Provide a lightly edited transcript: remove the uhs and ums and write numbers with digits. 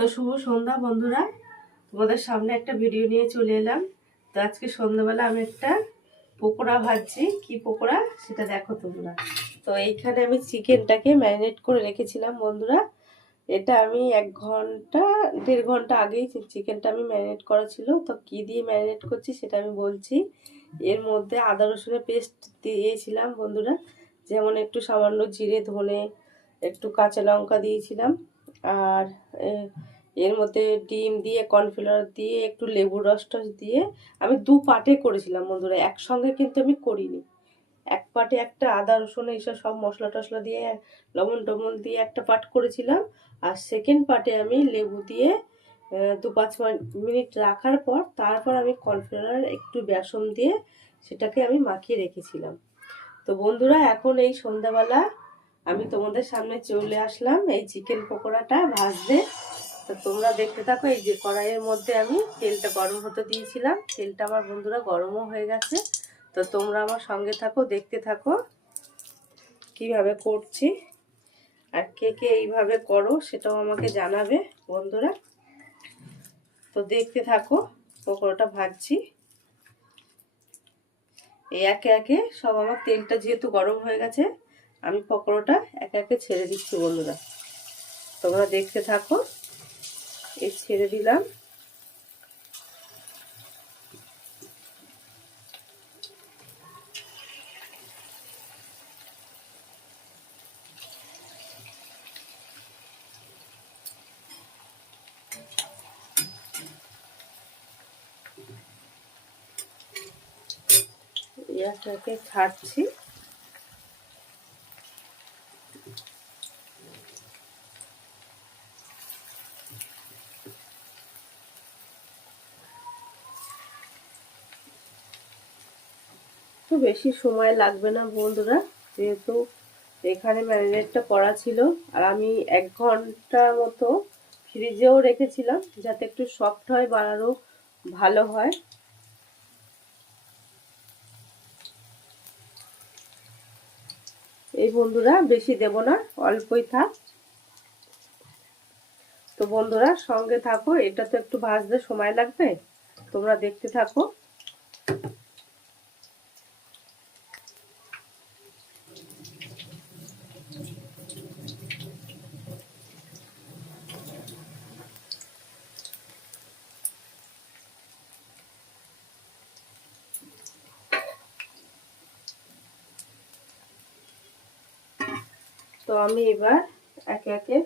তো শুভ সন্ধ্যা বন্ধুরা, তোমাদের সামনে একটা ভিডিও নিয়ে চলে এলাম। তো আজকে সন্ধ্যাবেলা আমি একটা পকোড়া ভাজছি। কি পকোড়া সেটা দেখো তোমরা। তো এইখানে আমি চিকেনটাকে ম্যারিনেট করে রেখেছিলাম বন্ধুরা। এটা আমি 1-1.5 ঘন্টা আগেই চিকেনটা আমি ম্যারিনেট করা ছিল। তো কি দিয়ে ম্যারিনেট করছি সেটা আমি বলছি। এর মধ্যে আদা রসুনের পেস্ট দিয়েছিলাম বন্ধুরা, যেমন একটু সামান্য জিরে ধনে একটু কাঁচা লঙ্কা দিয়েছিলাম। আর এর মধ্যে ডিম দিয়ে কর্নফ্লাওয়ার দিয়ে একটু লেবুর রস টস দিয়ে আমি 2 পার্টে করেছিলাম বন্ধুরা, একসঙ্গে কিন্তু আমি করিনি। এক পার্টে একটা আদা রসুন এইসব সব মশলা টশলা দিয়ে লবণ টবণ দিয়ে একটা পার্ট করেছিলাম। আর সেকেন্ড পার্টে আমি লেবু দিয়ে 2-5 মিনিট রাখার পর তারপর আমি কর্নফ্লাওয়ার একটু বেসন দিয়ে সেটাকে আমি মাখিয়ে রেখেছিলাম। তো বন্ধুরা, এখন এই সন্ধ্যাবেলা আমি তোমাদের সামনে চলে আসলাম এই চিকেন পকোড়াটা ভাজতে। তো তোমরা দেখতে থাকো। এই যে কড়াইয়ের মধ্যে আমি তেলটা গরম হতে দিয়েছিলাম, তেলটা আমার বন্ধুরা গরমও হয়ে গেছে। তো তোমরা আমার সঙ্গে থাকো, দেখতে থাকো কিভাবে করছি। আর কে কে এইভাবে করো সেটাও আমাকে জানাবে বন্ধুরা। তো দেখতে থাকো, পকোড়াটা ভাজছি। এই একে একে সব আমার তেলটা যেহেতু গরম হয়ে গেছে, আমি পকোড়াটা একে একে ছেড়ে দিচ্ছি বন্ধুরা। তোমরা দেখতে থাকো। এই ছেড়ে দিলাম। একে ছাড়ছি। তো বেশি সময় লাগবে না বন্ধুরা, যেহেতু এখানে ম্যারিনেটটা করা ছিল। আর আমি 1 ঘন্টা মতো ফ্রিজেও রেখেছিলাম যাতে একটু সফট হয় বা আরও ভালো হয়। এই বন্ধুরা বেশি দেব না, অল্পই থাক। তো বন্ধুরা সঙ্গে থাকো, এটা তো একটু ভাজতে সময় লাগবে, তোমরা দেখতে থাকো। তো আমি এবার একে একে